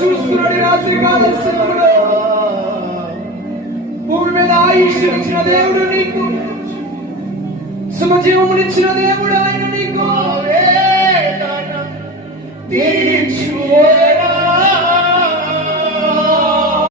చూస్తున్నాడు రాత్రి కాల భూమి మీద ఆయుష్ ఇచ్చిన దేవుడు నీకు సమజీవమునిచ్చిన దేవుడు ఆయన నీకు తీర్చువే